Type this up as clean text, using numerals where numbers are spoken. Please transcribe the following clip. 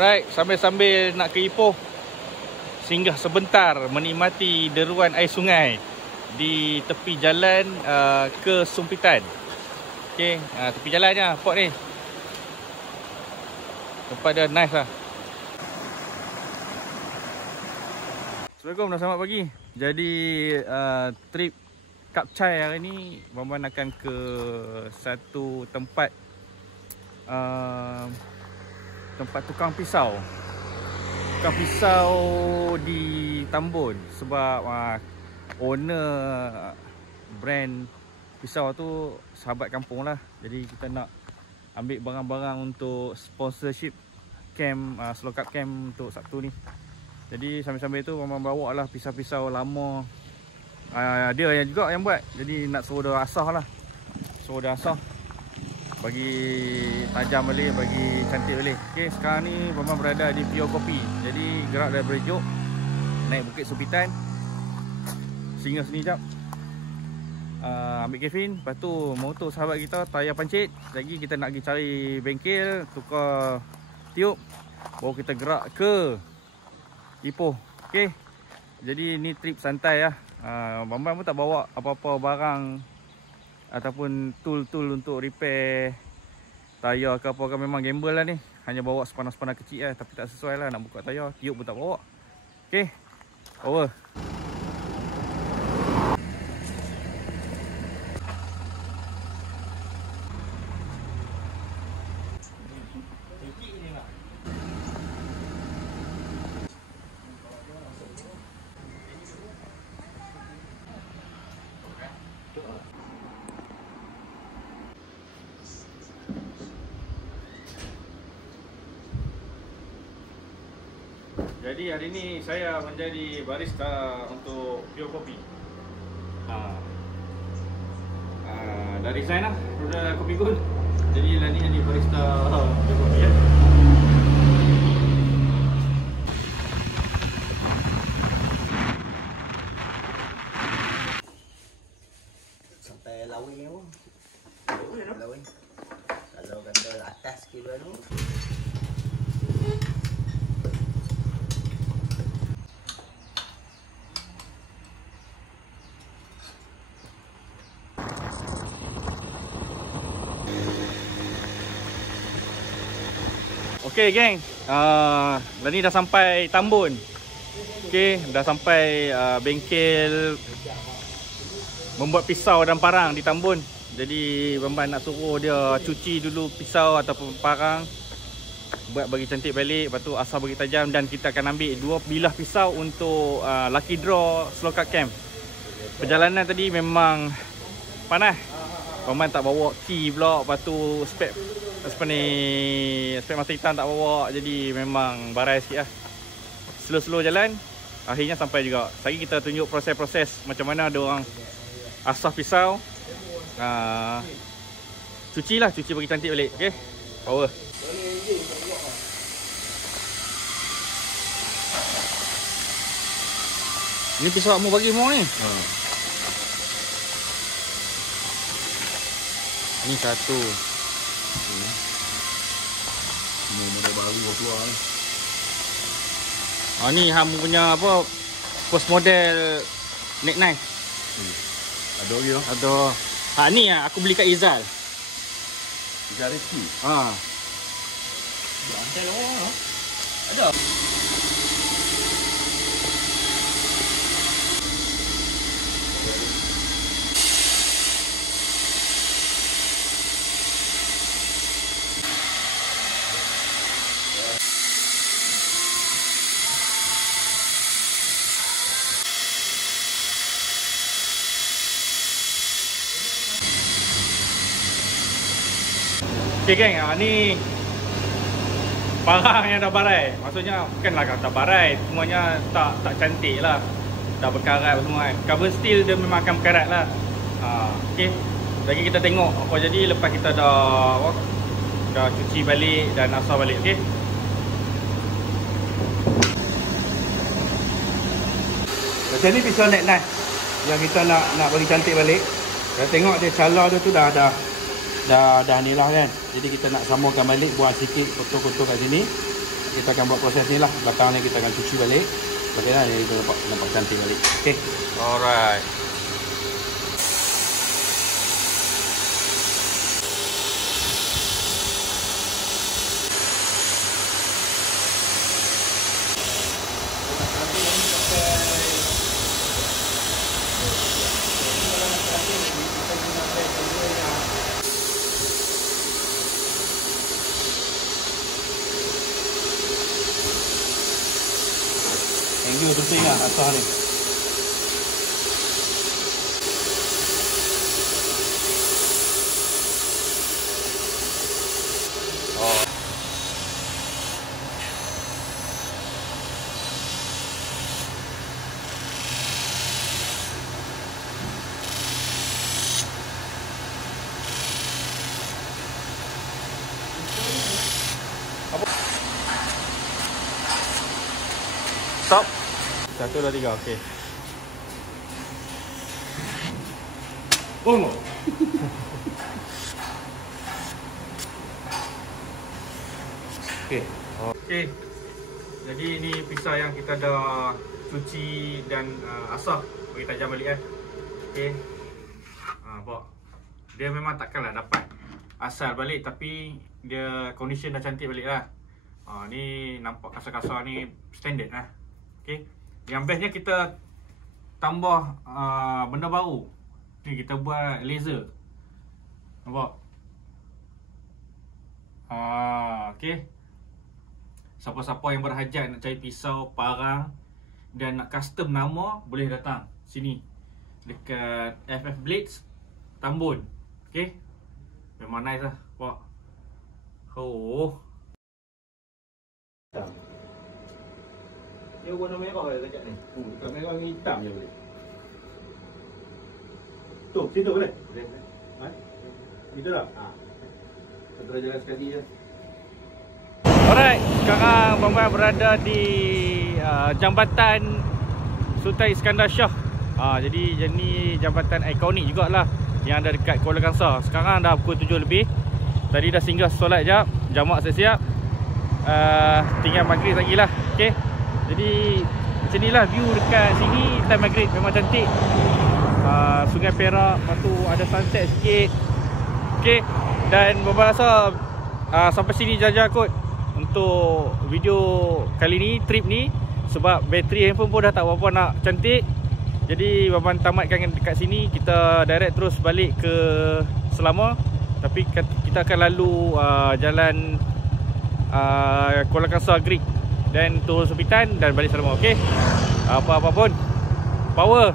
Alright, sambil-sambil nak ke Ipoh, singgah sebentar menikmati deruan air sungai di tepi jalan ke Sumpitan. Okey, tepi jalan je spot ni. Tempat dia nice lah. Assalamualaikum dan selamat pagi. Jadi trip Kapcai hari ni Bamban akan ke satu tempat tempat tukang pisau. Tukang pisau di Tambun. Sebab owner brand pisau tu sahabat kampung lah. Jadi kita nak ambil barang-barang untuk sponsorship camp, Slow Cup camp untuk Sabtu ni. Jadi sambil-sambil tu Bamban bawa lah pisau-pisau lama. Dia yang juga yang buat. Jadi nak suruh dia asah lah. Suruh dia asah, bagi tajam balik, bagi cantik balik. Okay, sekarang ni Bamban berada di Pure Kopi. Jadi gerak dari Jog, naik Bukit Sumpitan, singgah sini jap, ambil kafein. Lepas tu motor sahabat kita tayar pancit. Lagi kita nak pergi cari bengkel, tukar tiup, baru kita gerak ke Ipoh. Okay, jadi ni trip santai lah. Bamban pun tak bawa apa-apa barang ataupun tool-tool untuk repair tayar ke apa ke. Memang gamble lah ni. Hanya bawa sepanas-sepanas kecil lah. Tapi tak sesuai lah nak buka tayar. Tiup pun tak bawa. Okay, over. Jadi hari ni saya menjadi barista untuk Pure Kopi. Dah resign lah Roda Kopi Gold. Jadi lah ni jadi barista Pure Kopi ya. Sampai Lawi ni pun. Lawi. Kalau kata atas kilo tu. Okay geng, ni dah sampai Tambun. Okay, dah sampai bengkel membuat pisau dan parang di Tambun. Jadi Bamban nak suruh dia cuci dulu pisau ataupun parang, buat bagi cantik balik. Lepas tu asal bagi tajam. Dan kita akan ambil 2 bilah pisau untuk lucky draw Slow Cup camp. Perjalanan tadi memang panas. Bamban tak bawa key pula. Lepas tu spek masa hitam tak bawa. Jadi memang barai sikit lah. Slow-slow jalan, akhirnya sampai juga. Lagi kita tunjuk proses-proses macam mana ada orang asah pisau. Cuci bagi cantik balik. Okay, power. Ni pisau kamu bagi semua ni. Ni satu. Ni model baru keluar ni. Ni hamu punya apa? Post model neck knife. Ada lagi lah. Ada. Ni aku beli kat Izal. Izal Rizky. Ada lah. Ada. Okay geng, ni parang yang dah barai. Maksudnya bukanlah kata barai, semuanya tak cantik lah. Dah berkarat semua kan. Cover steel dia memang akan berkarat lah. Okay, lagi kita tengok apa jadi lepas kita dah cuci balik dan asah balik. Okay, macam ni pisau neck knife yang kita nak bagi cantik balik. Kita tengok dia cala dia tu dah ni lah kan. Jadi kita nak samakan balik, buat sikit kotor-kotor kat sini. kita akan buat proses ni lah. Belakang ni kita akan cuci balik. Bagaimana dia kita nampak cantik balik. Okey. Alright. Angle penting lah asah ni. Oh. Stop. 1, 2, 3, okey. Boom. Okey. Okey. Jadi ni pisau yang kita dah cuci dan asah bagi tajam balik Okey. Bawa. Dia memang takkanlah dapat asal balik tapi dia condition dah cantik balik lah. Ni nampak kasar-kasar ni standard lah. Okey. Yang bestnya kita tambah benda baru. Ni kita buat laser. Nampak? Okey. Siapa-siapa yang berhajat nak cari pisau, parang dan nak custom nama, boleh datang sini dekat FF Blades Tambun. Okey. Memang nice lah. Nampak? Oh. Dia warna merah dia kejap ni. Kalau merah ni hitam je boleh. Tu, situ boleh? Boleh. Ha? Itu tak? Ha. Kita jalan sekali je. Alright, sekarang Bambang berada di Jambatan Sultan Iskandar Shah. Jadi ni jambatan ikonik jugalah yang ada dekat Kuala Kangsar. Sekarang dah pukul 7 lebih. Tadi dah singgah solat jap, jamak siap-siap. Tinggal maghrib lagi lah. Okey. Jadi macam inilah view dekat sini time maghrib, memang cantik. Sungai Perak, lepas tu ada sunset sikit. Okey. Dan Bambang rasa sampai sini jaja kot untuk video kali ni, trip ni. Sebab bateri handphone pun dah tak berapa nak cantik. Jadi Bambang tamatkan dekat sini. Kita direct terus balik ke Selama. Tapi kita akan lalu jalan Kuala Kangsar Greek dan turun Sofitan dan balik Selama. Okey. Apa-apa pun, power.